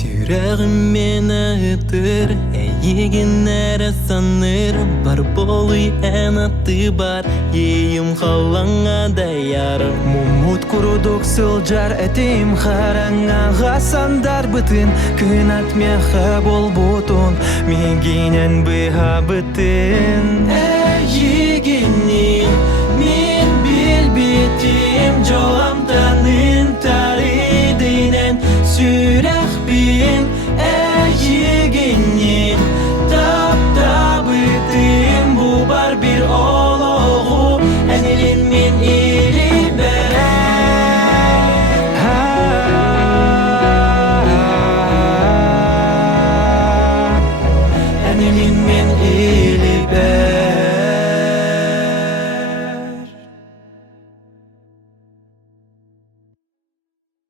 Тюрәгім мені үтір, әйеген әрі саныр. Бар болуй әнаты бар, ейім қалаңа даяр. Мумут курудук сылжар әтейім қараңа ғасандар бітін. Күн атмеха бол бұтын, мегенен бұға бітін.